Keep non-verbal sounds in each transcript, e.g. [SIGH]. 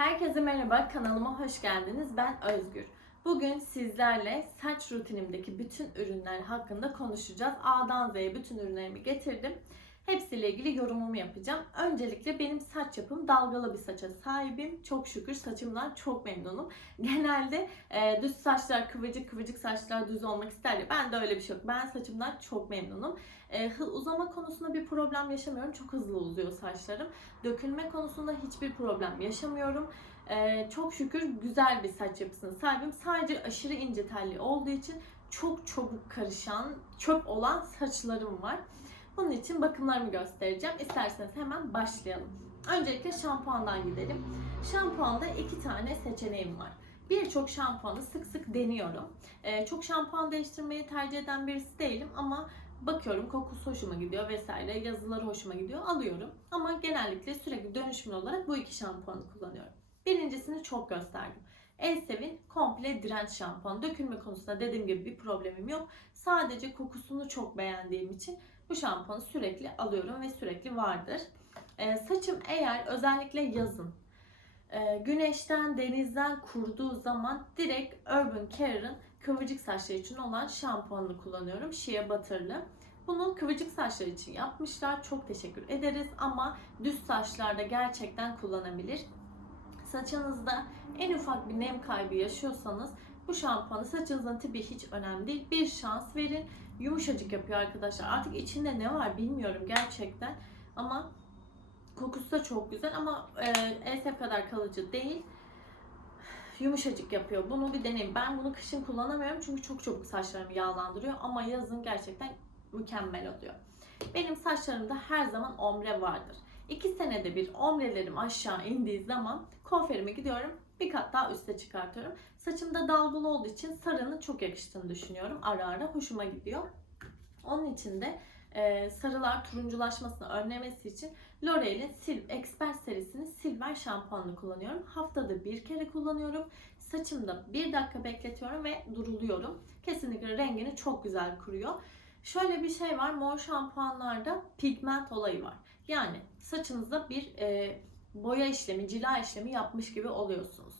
Herkese merhaba, kanalıma hoş geldiniz. Ben Özgür. Bugün sizlerle saç rutinimdeki bütün ürünler hakkında konuşacağız. A'dan Z'ye bütün ürünlerimi getirdim. Hepsiyle ilgili yorumumu yapacağım. Öncelikle benim saç yapım dalgalı bir saça sahibim. Çok şükür saçımdan çok memnunum. [LAUGHS] Genelde e, düz saçlar kıvırcık kıvırcık saçlar düz olmak ister ya. Ben de öyle bir şey yok. Ben saçımdan çok memnunum. E, uzama konusunda bir problem yaşamıyorum. Çok hızlı uzuyor saçlarım. Dökülme konusunda hiçbir problem yaşamıyorum. Ee, çok şükür güzel bir saç yapısına sahibim. Sadece aşırı ince telli olduğu için çok çabuk karışan, çöp olan saçlarım var. Bunun için bakımlarımı göstereceğim. İsterseniz hemen başlayalım. Öncelikle şampuandan gidelim. Şampuanda iki tane seçeneğim var. Birçok şampuanı sık sık deniyorum. Ee, çok şampuan değiştirmeyi tercih eden birisi değilim ama bakıyorum kokusu hoşuma gidiyor vesaire yazıları hoşuma gidiyor alıyorum. Ama genellikle sürekli dönüşümlü olarak bu iki şampuanı kullanıyorum. Birincisini çok gösterdim. Elsev'in komple direnç şampuanı. Dökülme konusunda dediğim gibi bir problemim yok. Sadece kokusunu çok beğendiğim için bu şampuanı sürekli alıyorum ve sürekli vardır. Ee, saçım eğer özellikle yazın e, güneşten, denizden kuruduğu zaman direkt Urban Care'ın kıvırcık saçlar için olan şampuanını kullanıyorum. Shea Butter'lı. Bunu kıvırcık saçlar için yapmışlar. Çok teşekkür ederiz ama düz saçlarda gerçekten kullanabilir. Saçınızda en ufak bir nem kaybı yaşıyorsanız bu şampuanı saçınızın tipi hiç önemli değil. Bir şans verin. Yumuşacık yapıyor arkadaşlar. Artık içinde ne var bilmiyorum gerçekten. Ama kokusu da çok güzel ama e, kadar kalıcı değil. Yumuşacık yapıyor. Bunu bir deneyin. Ben bunu kışın kullanamıyorum çünkü çok çabuk saçlarımı yağlandırıyor ama yazın gerçekten mükemmel oluyor. Benim saçlarımda her zaman ombre vardır. İki senede bir omrelerim aşağı indiği zaman kuaförüme gidiyorum. Bir kat daha üste çıkartıyorum. Saçımda dalgalı olduğu için sarının çok yakıştığını düşünüyorum. Ara ara hoşuma gidiyor. Onun için de e, sarılar turunculaşmasını önlemesi için L'Oreal'in Sil Expert serisinin Silver şampuanını kullanıyorum. Haftada bir kere kullanıyorum. Saçımda bir dakika bekletiyorum ve duruluyorum. Kesinlikle rengini çok güzel kuruyor. Şöyle bir şey var. Mor şampuanlarda pigment olayı var. Yani saçınızda bir e, boya işlemi, cila işlemi yapmış gibi oluyorsunuz.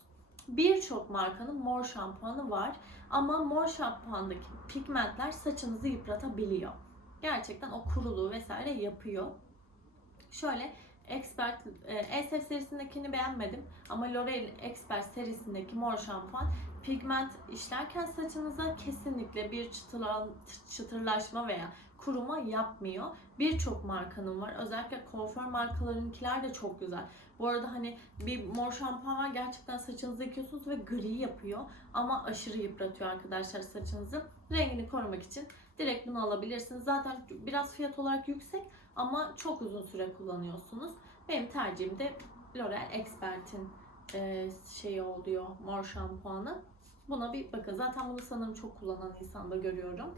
Birçok markanın mor şampuanı var ama mor şampuandaki pigmentler saçınızı yıpratabiliyor. Gerçekten o kuruluğu vesaire yapıyor. Şöyle Expert, e, SF serisindekini beğenmedim ama L'Oreal Expert serisindeki mor şampuan pigment işlerken saçınıza kesinlikle bir çıtırlaşma veya kuruma yapmıyor. Birçok markanın var. Özellikle kuaför markalarınkiler de çok güzel. Bu arada hani bir mor şampuan var gerçekten saçınızı yıkıyorsunuz ve gri yapıyor. Ama aşırı yıpratıyor arkadaşlar saçınızı. Rengini korumak için direkt bunu alabilirsiniz. Zaten biraz fiyat olarak yüksek ama çok uzun süre kullanıyorsunuz. Benim tercihim de L'Oreal Expert'in şeyi oluyor mor şampuanı. Buna bir bakın. Zaten bunu sanırım çok kullanan insanda görüyorum.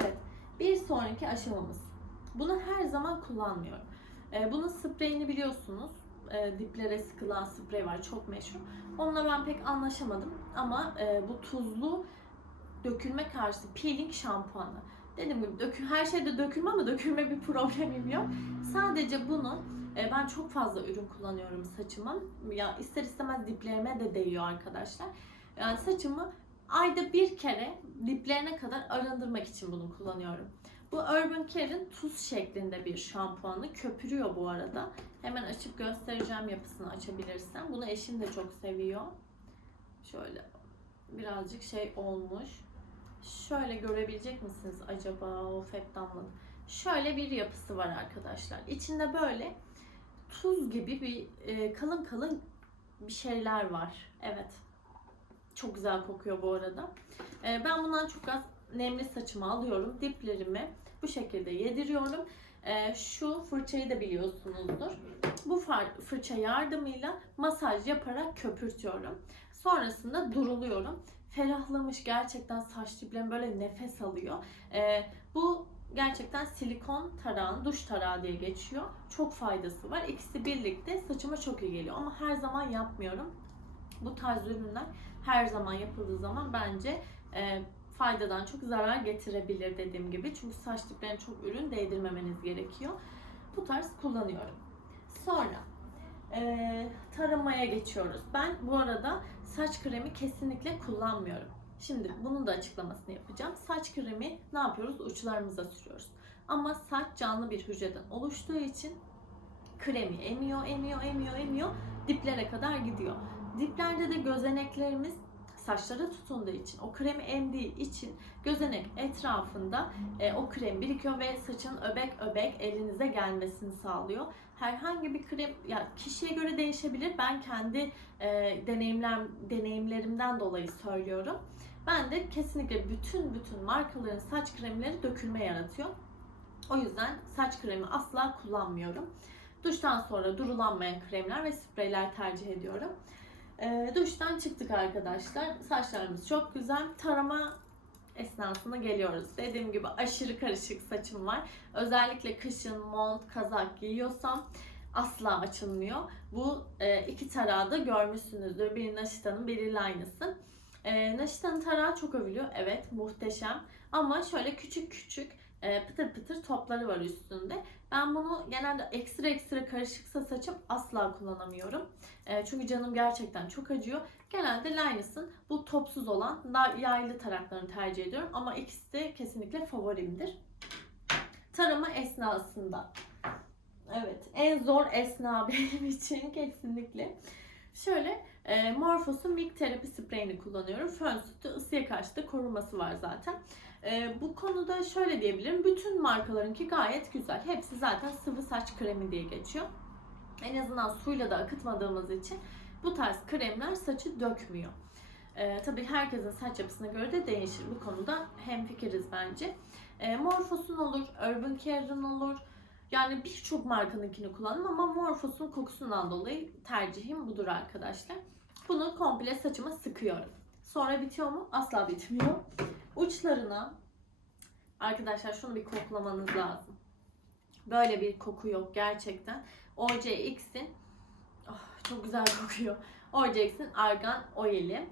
Evet. Bir sonraki aşamamız. Bunu her zaman kullanmıyorum. E, bunun spreyini biliyorsunuz. E, diplere sıkılan sprey var. Çok meşhur. Onunla ben pek anlaşamadım. Ama e, bu tuzlu dökülme karşıtı peeling şampuanı. Dediğim gibi dökü, her şeyde dökülme ama dökülme bir problemim yok. Sadece bunu e, ben çok fazla ürün kullanıyorum saçıma. Ya ister istemez diplerime de değiyor arkadaşlar. Yani saçımı ayda bir kere diplerine kadar arındırmak için bunu kullanıyorum. Bu Urban Care'in tuz şeklinde bir şampuanı. Köpürüyor bu arada. Hemen açıp göstereceğim yapısını açabilirsem. Bunu eşim de çok seviyor. Şöyle birazcık şey olmuş. Şöyle görebilecek misiniz acaba? Of hep damladı. Şöyle bir yapısı var arkadaşlar. İçinde böyle tuz gibi bir e, kalın kalın bir şeyler var. Evet. Çok güzel kokuyor bu arada. E, ben bundan çok az nemli saçımı alıyorum. Diplerimi bu şekilde yediriyorum. E, şu fırçayı da biliyorsunuzdur. Bu fırça yardımıyla masaj yaparak köpürtüyorum. Sonrasında duruluyorum. Ferahlamış gerçekten saç diplerim böyle nefes alıyor. E, bu gerçekten silikon tarağın, duş tarağı diye geçiyor. Çok faydası var. İkisi birlikte saçıma çok iyi geliyor. Ama her zaman yapmıyorum. Bu tarz ürünler her zaman yapıldığı zaman bence e, faydadan çok zarar getirebilir dediğim gibi. Çünkü saç diplerine çok ürün değdirmemeniz gerekiyor. Bu tarz kullanıyorum. Sonra e, taramaya geçiyoruz. Ben bu arada saç kremi kesinlikle kullanmıyorum. Şimdi bunun da açıklamasını yapacağım. Saç kremi ne yapıyoruz? Uçlarımıza sürüyoruz. Ama saç canlı bir hücreden oluştuğu için kremi emiyor, emiyor, emiyor, emiyor. Diplere kadar gidiyor. Diplerde de gözeneklerimiz saçlara tutunduğu için, o kremi emdiği için gözenek etrafında e, o krem birikiyor ve saçın öbek öbek elinize gelmesini sağlıyor. Herhangi bir krem, ya kişiye göre değişebilir. Ben kendi e, deneyimler deneyimlerimden dolayı söylüyorum. Ben de kesinlikle bütün bütün markaların saç kremleri dökülme yaratıyor. O yüzden saç kremi asla kullanmıyorum. Duştan sonra durulanmayan kremler ve spreyler tercih ediyorum. Ee, duştan çıktık arkadaşlar. Saçlarımız çok güzel. Tarama esnasında geliyoruz. Dediğim gibi aşırı karışık saçım var. Özellikle kışın mont, kazak giyiyorsam asla açılmıyor. Bu e, iki tarağı da görmüşsünüzdür. Biri Naşita'nın, biri Linus'ın. E, Naşita'nın tarağı çok övülüyor. Evet, muhteşem. Ama şöyle küçük küçük e, pıtır pıtır topları var üstünde. Ben bunu genelde ekstra ekstra karışıksa saçım asla kullanamıyorum. E, çünkü canım gerçekten çok acıyor. Genelde Linus'ın bu topsuz olan yaylı taraklarını tercih ediyorum. Ama ikisi de kesinlikle favorimdir. Tarama esnasında. Evet, en zor esna [LAUGHS] benim için kesinlikle. Şöyle e, Morphos'un Milk Terapi spreyini kullanıyorum. Fön sütü ısıya karşı da koruması var zaten. E, bu konuda şöyle diyebilirim. Bütün markalarınki gayet güzel. Hepsi zaten sıvı saç kremi diye geçiyor. En azından suyla da akıtmadığımız için bu tarz kremler saçı dökmüyor. E, tabii herkesin saç yapısına göre de değişir. Bu konuda hemfikiriz bence. E, Morphos'un olur, Urban Care'ın olur. Yani birçok markanınkini kullandım ama Morphos'un kokusundan dolayı tercihim budur arkadaşlar. Bunu komple saçıma sıkıyorum. Sonra bitiyor mu? Asla bitmiyor. Uçlarına arkadaşlar şunu bir koklamanız lazım. Böyle bir koku yok gerçekten. OJX'in oh, çok güzel [LAUGHS] kokuyor. OJX'in argan oili.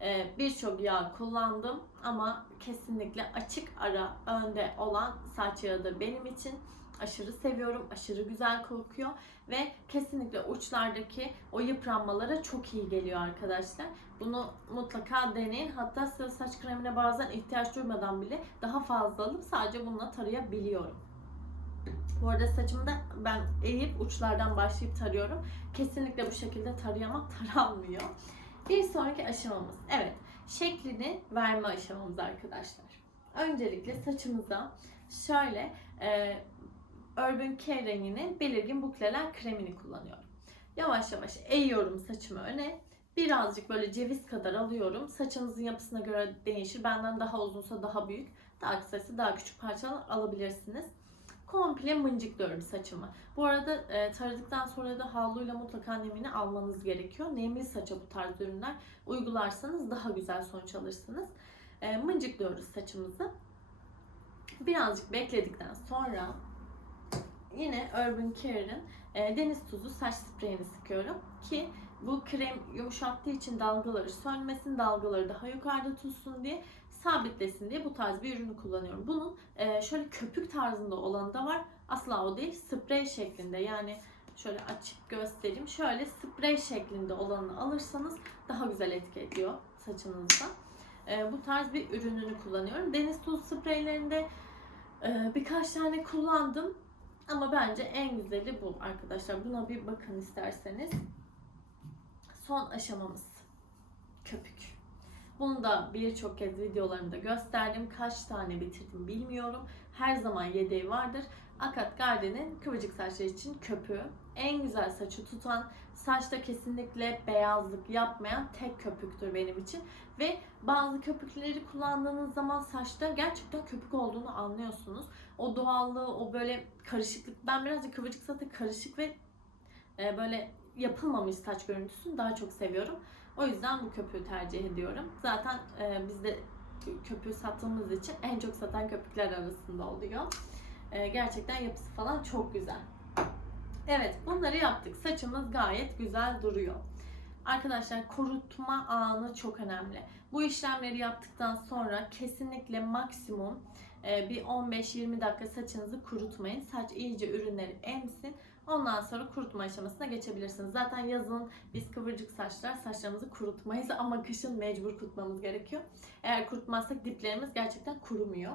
Ee, Birçok yağ kullandım ama kesinlikle açık ara önde olan saç yağıdır benim için. Aşırı seviyorum, aşırı güzel kokuyor ve kesinlikle uçlardaki o yıpranmalara çok iyi geliyor arkadaşlar. Bunu mutlaka deneyin. Hatta sıvı saç kremine bazen ihtiyaç duymadan bile daha fazla alıp sadece bununla tarayabiliyorum. Bu arada saçımı da ben eğip uçlardan başlayıp tarıyorum. Kesinlikle bu şekilde tarayamam, [LAUGHS] taranmıyor. Bir sonraki aşamamız. Evet, şeklini verme aşamamız arkadaşlar. Öncelikle saçımıza şöyle e, Urban Care renginin belirgin bukleler kremini kullanıyorum. Yavaş yavaş eğiyorum saçımı öne. Birazcık böyle ceviz kadar alıyorum. Saçınızın yapısına göre değişir. Benden daha uzunsa daha büyük, daha kısaysa daha küçük parçalar alabilirsiniz. Komple mıncıklıyorum saçımı. Bu arada e, taradıktan sonra da havluyla mutlaka nemini almanız gerekiyor. Nemli saça bu tarz ürünler uygularsanız daha güzel sonuç alırsınız. E, mıncıklıyoruz saçımızı. Birazcık bekledikten sonra yine Urban Care'ın e, deniz tuzu saç spreyini sıkıyorum ki bu krem yumuşattığı için dalgaları sönmesin, dalgaları daha yukarıda tutsun diye sabitlesin diye bu tarz bir ürünü kullanıyorum. Bunun e, şöyle köpük tarzında olanı da var. Asla o değil. Sprey şeklinde yani şöyle açıp göstereyim. Şöyle sprey şeklinde olanı alırsanız daha güzel etki ediyor saçınızda. E, bu tarz bir ürününü kullanıyorum. Deniz tuz spreylerinde e, birkaç tane kullandım. Ama bence en güzeli bu arkadaşlar. Buna bir bakın isterseniz. Son aşamamız. Köpük. Bunu da birçok kez videolarımda gösterdim. Kaç tane bitirdim bilmiyorum. Her zaman yedeği vardır. Akat Garden'in kıvırcık saçlar için köpüğü. En güzel saçı tutan, saçta kesinlikle beyazlık yapmayan tek köpüktür benim için. Ve bazı köpükleri kullandığınız zaman saçta gerçekten köpük olduğunu anlıyorsunuz. O doğallığı, o böyle karışıklık. Ben birazcık kıvırcık zaten karışık ve e, böyle yapılmamış saç görüntüsünü daha çok seviyorum. O yüzden bu köpüğü tercih ediyorum. Zaten e, bizde köpüğü sattığımız için en çok satan köpükler arasında oluyor. E, gerçekten yapısı falan çok güzel. Evet bunları yaptık. Saçımız gayet güzel duruyor. Arkadaşlar kurutma anı çok önemli. Bu işlemleri yaptıktan sonra kesinlikle maksimum e, bir 15-20 dakika saçınızı kurutmayın. Saç iyice ürünleri emsin. Ondan sonra kurutma aşamasına geçebilirsiniz. Zaten yazın biz kıvırcık saçlar saçlarımızı kurutmayız [LAUGHS] ama kışın mecbur kurutmamız gerekiyor. Eğer kurutmazsak diplerimiz gerçekten kurumuyor.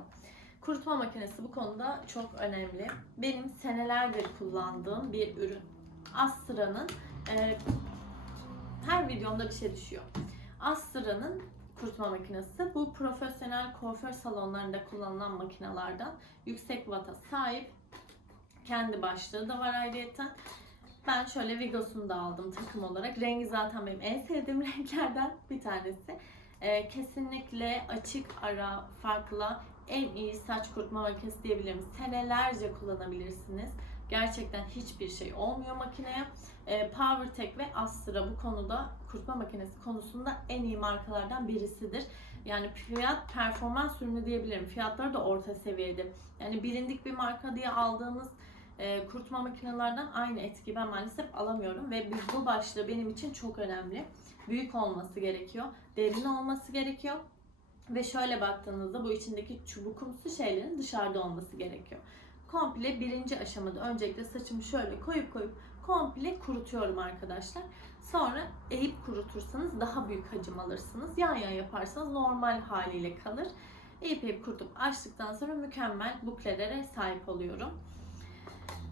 Kurutma makinesi bu konuda çok önemli. Benim senelerdir kullandığım bir ürün. Astra'nın e, her videomda bir şey düşüyor. Astra'nın kurutma makinesi. Bu profesyonel kuaför salonlarında kullanılan makinelerden yüksek vata sahip. Kendi başlığı da var ayrıyeten. Ben şöyle Vigos'unu da aldım takım olarak. Rengi zaten benim en sevdiğim [LAUGHS] renklerden bir tanesi. Ee, kesinlikle açık ara farklı en iyi saç kurutma makinesi diyebilirim. Senelerce kullanabilirsiniz. Gerçekten hiçbir şey olmuyor makineye. Ee, PowerTech ve Astra bu konuda kurutma makinesi konusunda en iyi markalardan birisidir. Yani fiyat performans ürünü diyebilirim. Fiyatları da orta seviyede. Yani bilindik bir marka diye aldığımız e, kurutma makinelerden aynı etkiyi ben maalesef alamıyorum ve bu başlığı benim için çok önemli. Büyük olması gerekiyor, derin olması gerekiyor ve şöyle baktığınızda bu içindeki çubukumsu şeylerin dışarıda olması gerekiyor. Komple birinci aşamada öncelikle saçımı şöyle koyup koyup komple kurutuyorum arkadaşlar. Sonra eğip kurutursanız daha büyük hacim alırsınız. Yan yan yaparsanız normal haliyle kalır. Eğip eğip kurutup açtıktan sonra mükemmel buklelere sahip oluyorum.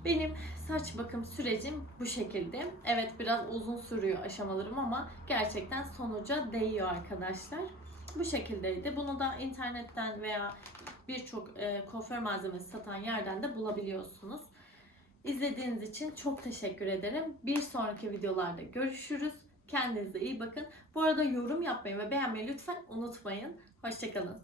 Benim saç bakım sürecim bu şekilde. Evet biraz uzun sürüyor aşamalarım ama gerçekten sonuca değiyor arkadaşlar. Bu şekildeydi. Bunu da internetten veya birçok e, kuaför malzemesi satan yerden de bulabiliyorsunuz. İzlediğiniz için çok teşekkür ederim. Bir sonraki videolarda görüşürüz. Kendinize iyi bakın. Bu arada yorum yapmayı ve beğenmeyi lütfen unutmayın. Hoşçakalın.